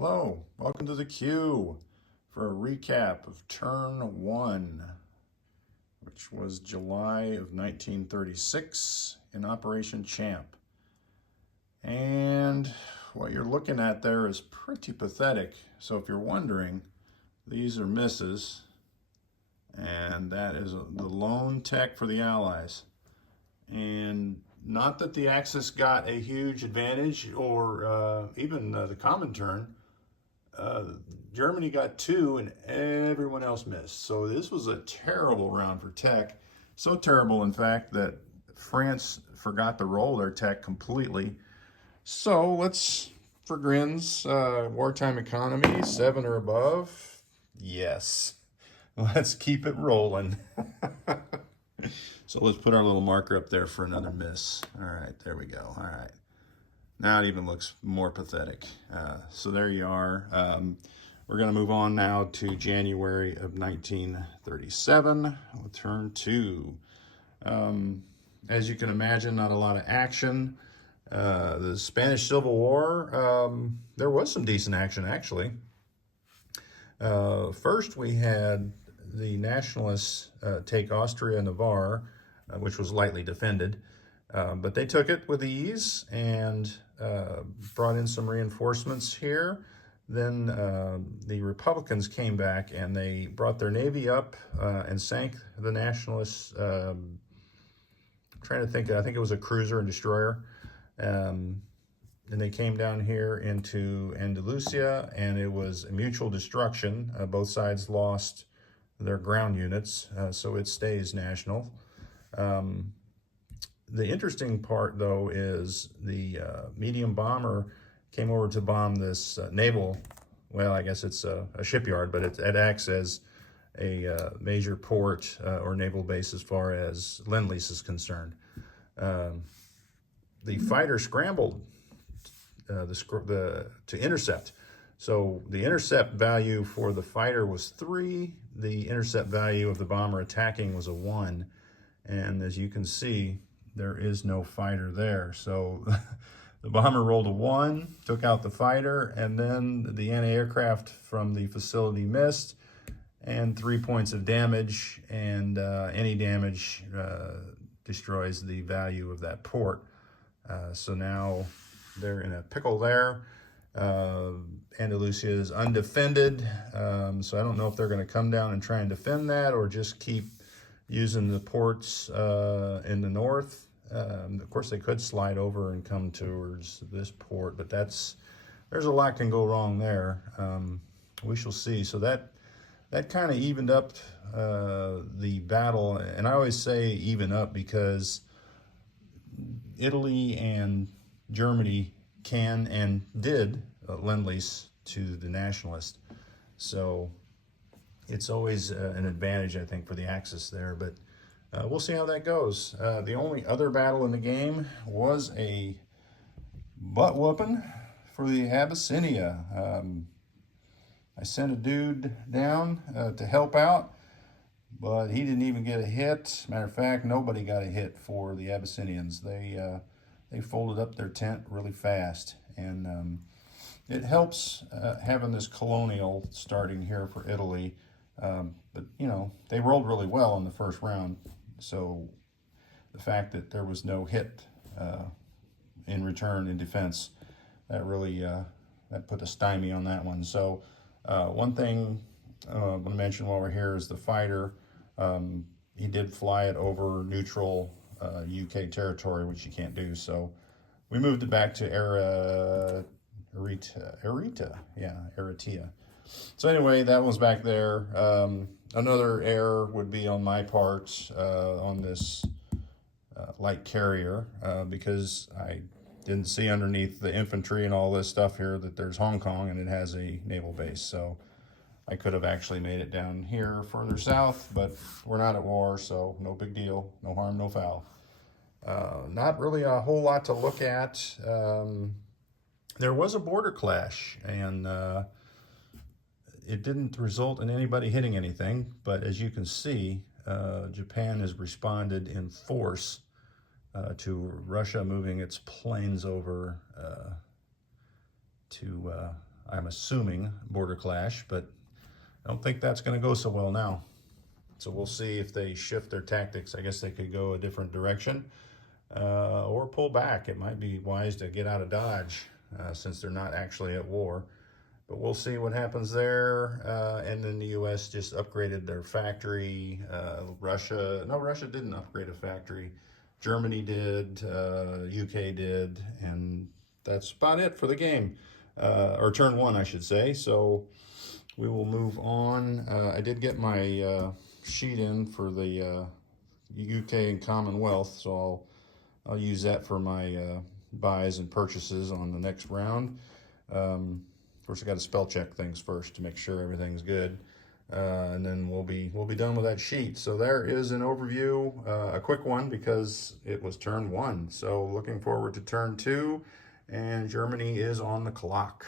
Hello, welcome to the Q for a recap of Turn 1, which was July of 1936 in Operation Champ. And what you're looking at there is pretty pathetic. So if you're wondering, these are misses, and that is the lone tech for the Allies. And not that the Axis got a huge advantage or even the Comintern. Germany got 2 and everyone else missed. So this was a terrible round for tech. So terrible, in fact, that France forgot to roll their tech completely. So let's, for grins, wartime economy, 7 or above. Yes. Let's keep it rolling. So let's put our little marker up there for another miss. All right, there we go. All right. Now it even looks more pathetic. So there you are. We're going to move on now to January of 1937. We'll turn 2. As you can imagine, not a lot of action. The Spanish Civil War, there was some decent action, actually. First, we had the Nationalists take Austria and Navarre, which was lightly defended. But they took it with ease and brought in some reinforcements here. Then the Republicans came back and they brought their navy up and sank the Nationalists. I'm trying to think, I think it was a cruiser and destroyer. And they came down here into Andalusia, and it was a mutual destruction. Both sides lost their ground units, so it stays national. The interesting part, though, is the medium bomber came over to bomb this naval, well, I guess it's a shipyard, but it acts as a major port or naval base as far as Lend-Lease is concerned. The fighter scrambled to intercept. So the intercept value for the fighter was 3. The intercept value of the bomber attacking was a 1. And as you can see, there is no fighter there. So the bomber rolled a 1, took out the fighter, and then the anti-aircraft from the facility missed, and 3 points of damage, and any damage destroys the value of that port. So now they're in a pickle there. Andalusia is undefended, so I don't know if they're going to come down and try and defend that or just keep using the ports in the north. Of course, they could slide over and come towards this port, but there's a lot can go wrong there. We shall see. So that kind of evened up the battle, and I always say even up because Italy and Germany can and did Lend-Lease to the Nationalists. So it's always an advantage, I think, for the Axis there, but we'll see how that goes. The only other battle in the game was a butt whooping for the Abyssinia. I sent a dude down to help out, but he didn't even get a hit. Matter of fact, nobody got a hit for the Abyssinians. They folded up their tent really fast, and it helps having this colonial starting here for Italy. But, you know, they rolled really well in the first round. So the fact that there was no hit in return in defense, that really that put a stymie on that one. So one thing I want to mention while we're here is the fighter. He did fly it over neutral UK territory, which you can't do. So we moved it back to Eritrea. So anyway, that one's back there. Another error would be on my part on this light carrier because I didn't see underneath the infantry and all this stuff here that there's Hong Kong and it has a naval base. So I could have actually made it down here further south, but we're not at war, so no big deal. No harm, no foul. Not really a whole lot to look at. There was a border clash, and it didn't result in anybody hitting anything, but as you can see, Japan has responded in force to Russia moving its planes over to I'm assuming, border clash, but I don't think that's going to go so well now. So we'll see if they shift their tactics. I guess they could go a different direction or pull back. It might be wise to get out of Dodge since they're not actually at war. But we'll see what happens there. And then the U.S. just upgraded their factory. Russia didn't upgrade a factory. Germany did, UK did, and that's about it for the game. Or turn one, I should say. So we will move on. I did get my sheet in for the UK and Commonwealth, so I'll use that for my buys and purchases on the next round. Of course, I got to spell check things first to make sure everything's good, and then we'll be done with that sheet. So there is an overview, a quick one because it was turn one. So looking forward to turn two, and Germany is on the clock.